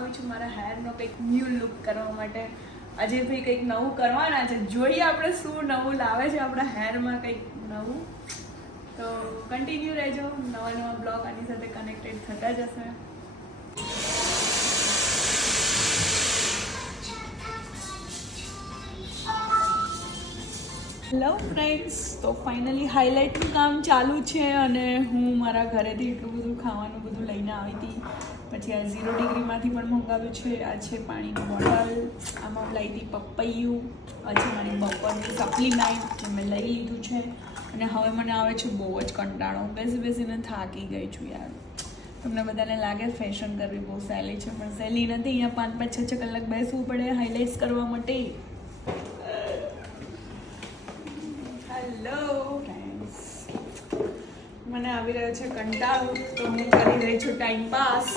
આવી છું મારા હેરનો કંઈક ન્યૂ લુક કરવા માટે. આજે ભાઈ કંઈક નવું કરવાના છે, જોઈએ આપણે શું નવું લાવે છે આપણા હેરમાં કંઈક નવું. તો કન્ટિન્યુ રહેજો, નવા નવા બ્લોગ આની સાથે કનેક્ટેડ થતા જશે. હેલો ફ્રેન્ડ્સ, તો ફાઇનલી હાઇલાઇટનું કામ ચાલુ છે અને હું મારા ઘરેથી એટલું બધું ખાવાનું બધું લઈને આવી હતી. પછી આ 0 ડિગ્રીમાંથી પણ મંગાવ્યું છે. આ છે પાણીની બોટલ, આમાં લાવી હતી પપૈયું, આ છે મારી બપોરની સપ્લિમેન્ટ જે મેં લઈ લીધું છે. અને હવે મને આવે છે બહુ જ કંટાળો, બેસીને થાકી ગઈ છું યાર. તમને બધાને લાગે ફેશન કરવી બહુ સહેલી છે, પણ સહેલી નથી. અહીંયા 5-5, 6-6 કલાક બેસવું પડે હાઇલાઇટ્સ કરવા માટે. હેલો ફ્રેન્ડ્સ, મને આવી રહ્યો છે કંટાળો, તો હું કરી રહી છું ટાઈમ પાસ.